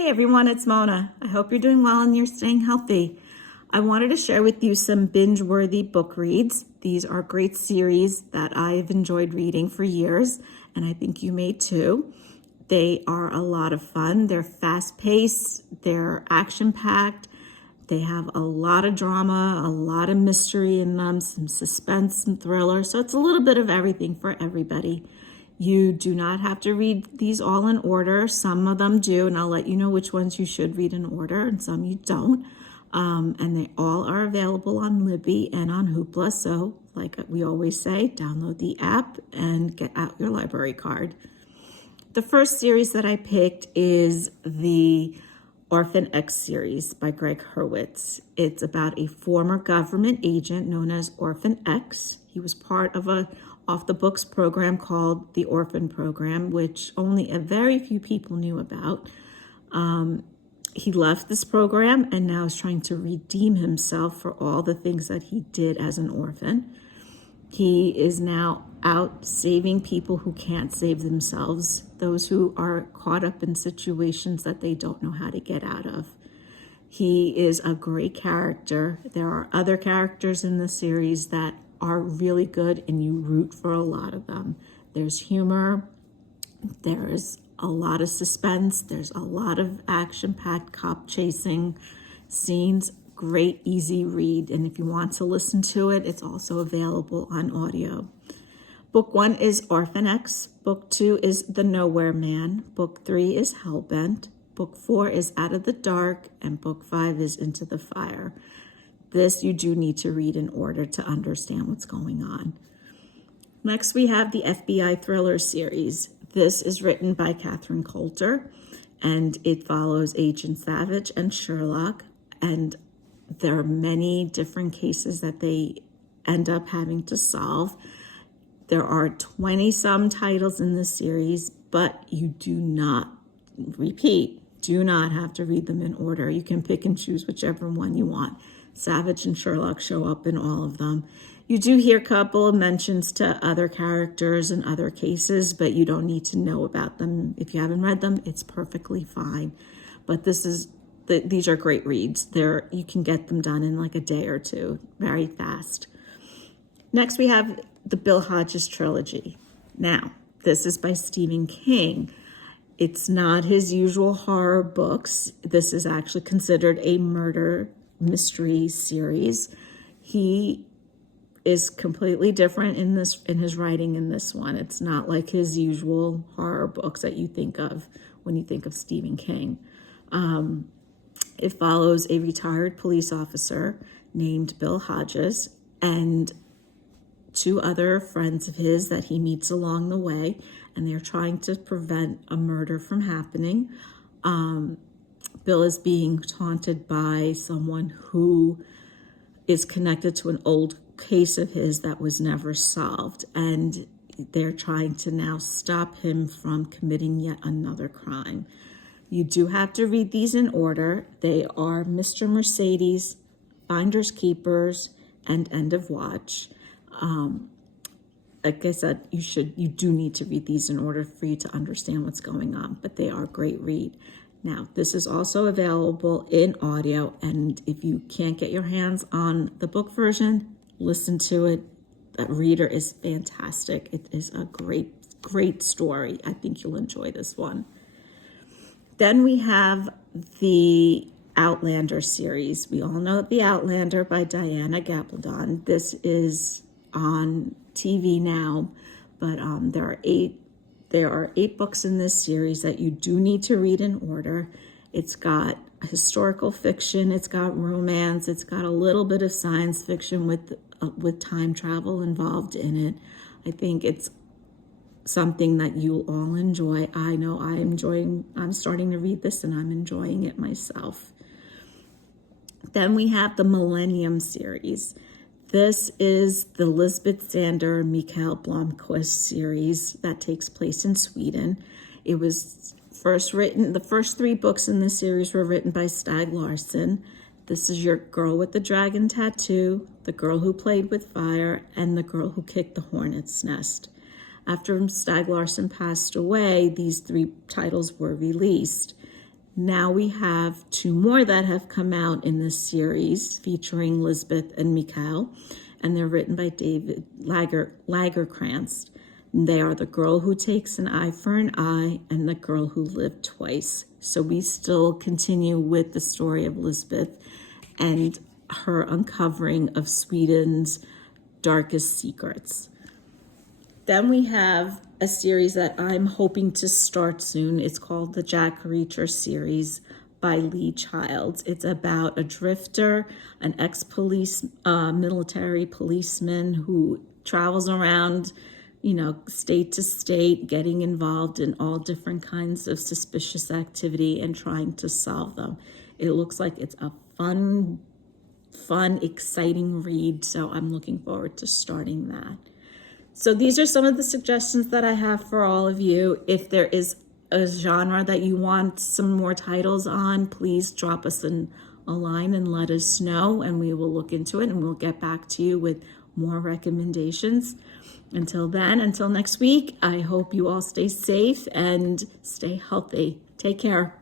Hi everyone, it's Mona. I hope you're doing well and you're staying healthy. I wanted to share with you some binge-worthy book reads. These are great series that I've enjoyed reading for years, and I think you may too. They are a lot of fun. They're fast-paced, they're action-packed, they have a lot of drama, a lot of mystery in them, some suspense, some thriller, so it's a little bit of everything for everybody. You do not have to read these all in order. Some of them do, and I'll let you know which ones you should read in order, and some you don't. And they all are available on Libby and on Hoopla. So, like we always say, download the app and get out your library card. The first series that I picked is the Orphan X series by Greg Hurwitz. It's about a former government agent known as Orphan X. He was part of a off-the-books program called the Orphan Program, which only a very few people knew about. He left this program and now is trying to redeem himself for all the things that he did as an orphan. He is now out saving people who can't save themselves, those who are caught up in situations that they don't know how to get out of. He is a great character. There are other characters in the series that are really good and you root for a lot of them. There's humor, there's a lot of suspense, there's a lot of action-packed cop chasing scenes. Great, easy read, and if you want to listen to it, it's also available on audio. Book 1 is Orphan X, Book 2 is The Nowhere Man, Book 3 is Hellbent, Book 4 is Out of the Dark, and Book 5 is Into the Fire. This you do need to read in order to understand what's going on. Next, we have the FBI thriller series. This is written by Catherine Coulter, and it follows Agent Savage and Sherlock, and there are many different cases that they end up having to solve. There are 20-some titles in this series, but you do not have to read them in order. You can pick and choose whichever one you want. Savage and Sherlock show up in all of them. You do hear a couple of mentions to other characters and other cases, but you don't need to know about them. If you haven't read them, it's perfectly fine. But these are great reads. You can get them done in like a day or two, very fast. Next, we have the Bill Hodges trilogy. Now, this is by Stephen King. It's not his usual horror books. This is actually considered a murder mystery series. He is completely different in his writing in this one. It's not like his usual horror books that you think of when you think of Stephen King. It follows a retired police officer named Bill Hodges and two other friends of his that he meets along the way, and they're trying to prevent a murder from happening. Bill is being taunted by someone who is connected to an old case of his that was never solved, and they're trying to now stop him from committing yet another crime. You do have to read these in order. They are Mr. Mercedes, Finders Keepers, and End of Watch. Like I said, you do need to read these in order for you to understand what's going on, but they are a great read. Now, this is also available in audio, and if you can't get your hands on the book version, listen to it. That reader is fantastic. It is a great, great story. I think you'll enjoy this one. Then we have the Outlander series. We all know The Outlander by Diana Gabaldon. This is on TV now, but there are eight books in this series that you do need to read in order. It's got historical fiction, it's got romance, it's got a little bit of science fiction with time travel involved in it. I think it's something that you'll all enjoy. I know I'm starting to read this and I'm enjoying it myself. Then we have the Millennium series. This is the Lisbeth Salander, Mikael Blomkvist series that takes place in Sweden. It was first written, the first 3 books in this series were written by Stag Larsson. This is Your Girl with the Dragon Tattoo, The Girl Who Played with Fire, and The Girl Who Kicked the Hornet's Nest. After Stag Larsson passed away, these 3 titles were released. Now we have 2 more that have come out in this series featuring Lisbeth and Mikhail, and they're written by David Lagerkrantz. They are The Girl Who Takes an Eye for an Eye and The Girl Who Lived Twice. So we still continue with the story of Lisbeth and her uncovering of Sweden's darkest secrets. Then we have a series that I'm hoping to start soon. It's called the Jack Reacher series by Lee Childs. It's about a drifter, an ex-police, military policeman who travels around, state to state, getting involved in all different kinds of suspicious activity and trying to solve them. It looks like it's a fun, exciting read, so I'm looking forward to starting that. So these are some of the suggestions that I have for all of you. If there is a genre that you want some more titles on, please drop us a line and let us know, and we will look into it and we'll get back to you with more recommendations. Until then, until next week, I hope you all stay safe and stay healthy. Take care.